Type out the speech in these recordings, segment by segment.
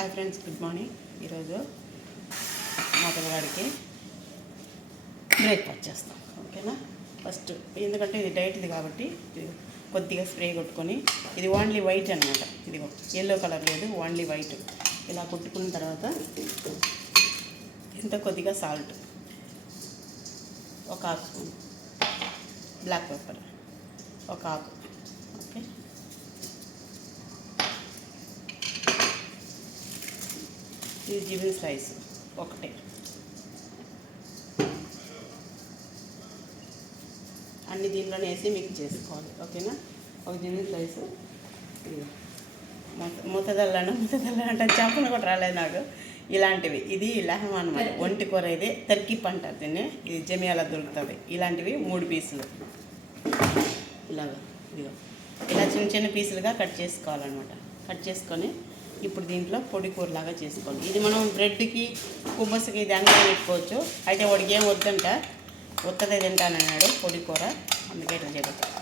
Hi friends, good morning. ఈరోజు మా పిల్లవాడికి బ్రేక్ఫాస్ట్ చేస్తాం. ఓకేనా? ఫస్ట్ ఎందుకంటే ఇది డైట్ది కాబట్టి కొద్దిగా స్ప్రే కొట్టుకొని, ఇది ఓన్లీ వైట్ అనమాట. ఇదిగో ఎల్లో కలర్ లేదు, ఓన్లీ వైట్. ఇలా కొట్టుకున్న తర్వాత ఇంత కొద్దిగా సాల్ట్, ఒక హాఫ్ స్పూన్ బ్లాక్ పెప్పర్, ఒక ఆకు. ఓకే, ఇది జిబిన్ స్లైస్ ఒకటే. అన్ని దీంట్లోనే వేసి మిక్స్ చేసుకోవాలి. ఓకేనా? ఒక జిబిన్ స్లైస్, ముతదల్ల అంటే చెప్పను కూడా రాలేదు నాకు. ఇలాంటివి, ఇది లహం అనమాట, ఒంటి కూర. ఇది తర్కిప్ అంటారు దీన్ని, ఇది జమియాలా దొరుకుతుంది. ఇలాంటివి 3 పీసులు ఇలాగా, ఇదిగో ఇలా చిన్న చిన్న పీసులుగా కట్ చేసుకోవాలన్నమాట. కట్ చేసుకొని ఇప్పుడు దీంట్లో పొడి కూరలాగా చేసుకోవాలి. ఇది మనం బ్రెడ్కి, కుబ్బస్కి ఇది అన్నీ పెట్టుకోవచ్చు. అయితే వాడికి ఏం వద్దంట, ఉత్తదే తింటానన్నాడు పొడి కూర, అందుకే ఇట్లా చెబుతాను.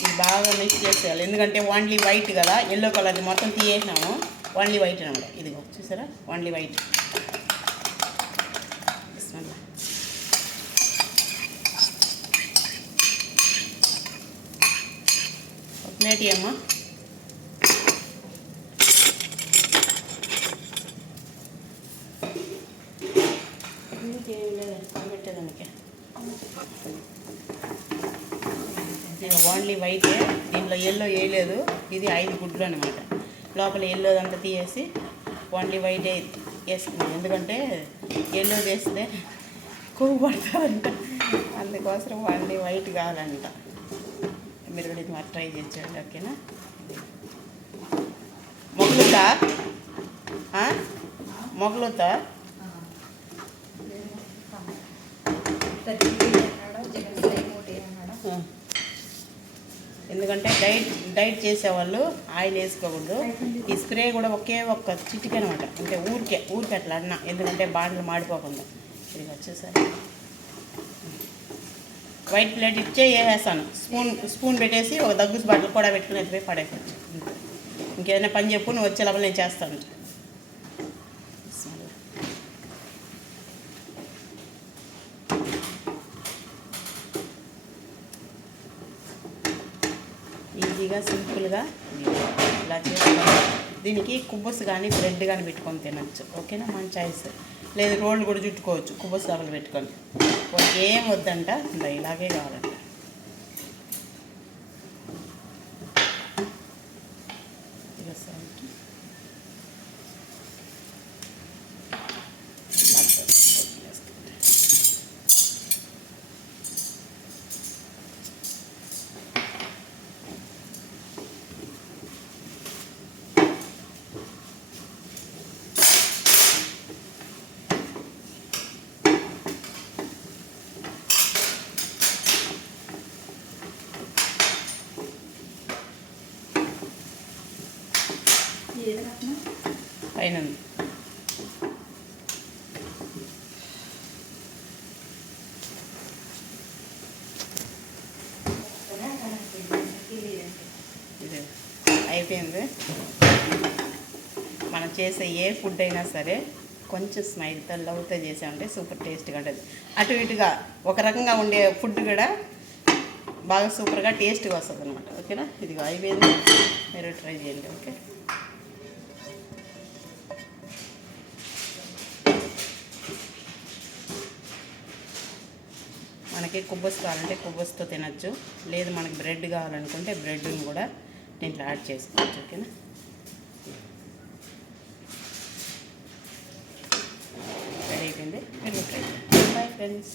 ఇది బాగా మిక్స్ చేసేయాలి, ఎందుకంటే ఓన్లీ వైట్ కదా, ఎల్లో కలర్ది మొత్తం తీసేసినాము. ఓన్లీ వైట్ అనమాట. ఇదిగో చూసారా, ఓన్లీ వైట్. ప్లేట్ అమ్మా. ఇంకేం లేదండి, పెట్టేదానికి ఓన్లీ వైటే, దీంట్లో ఎల్లో వేయలేదు. ఇది 5 గుడ్లు అనమాట. లోపల ఎల్లో అంతా తీసేసి ఓన్లీ వైటే వేసుకున్నాం, ఎందుకంటే ఎల్లో వేస్తే కొవ్వు పడతారంట, అందుకోసం ఓన్లీ వైట్ కావాలంట. మీరు కూడా ఇది మరి ట్రై చేయండి. ఓకేనా? మొగలుతా మొగలుతా ఎందుకంటే డైట్ చేసేవాళ్ళు ఆయిల్ వేసుకోకూడదు. ఈ స్ప్రే కూడా ఒక్క చిటిక అనమాట, అంటే ఊరికే అట్లా అన్నా, ఎందుకంటే బాండ్లు మాడిపోకుండా. ఇది వచ్చేసరి వైట్ ప్లేట్ ఇచ్చే వేసేస్తాను. స్పూన్ పెట్టేసి ఒక దగ్గుస్ బాటిల్ కూడా పెట్టుకుని ఎత్తిపోయి పడేయచ్చు. ఇంకేదైనా పని చెప్పు, నువ్వు వచ్చే లోపల నేను చేస్తాను. ఈజీగా సింపుల్గా ఇలా చేసుకోవాలి. దీనికి కుబ్బస్ కానీ బ్రెడ్ కానీ పెట్టుకొని తినచ్చు. ఓకేనా? మన చాయిస్. లేదు రోళ్ళు కూడా చుట్టుకోవచ్చు కుబ్బస్ లోపల పెట్టుకొని. వాళ్ళకి ఏం వద్దంట, ఇలాగే కావాలంట. పైన అయిపోయింది. మనం చేసే ఏ ఫుడ్ అయినా సరే కొంచెం స్మైల్తో లవ్తో చేసామంటే సూపర్ టేస్ట్గా ఉంటుంది. అటు ఇటుగా ఒక రకంగా ఉండే ఫుడ్ కూడా బాగా సూపర్గా టేస్ట్గా వస్తుంది అనమాట. ఓకేనా? ఇదిగో అయిపోయింది, మీరు ట్రై చేయండి. ఓకే, మనకి కుబ్బస్ కావాలంటే కుబ్బస్తో తినచ్చు, లేదు మనకి బ్రెడ్ కావాలనుకుంటే బ్రెడ్ని కూడా దీంట్లో యాడ్ చేసుకోవచ్చు. ఓకేనా? రెడీ అయిపోయింది, మీరు ట్రై చేయండి. Bye friends.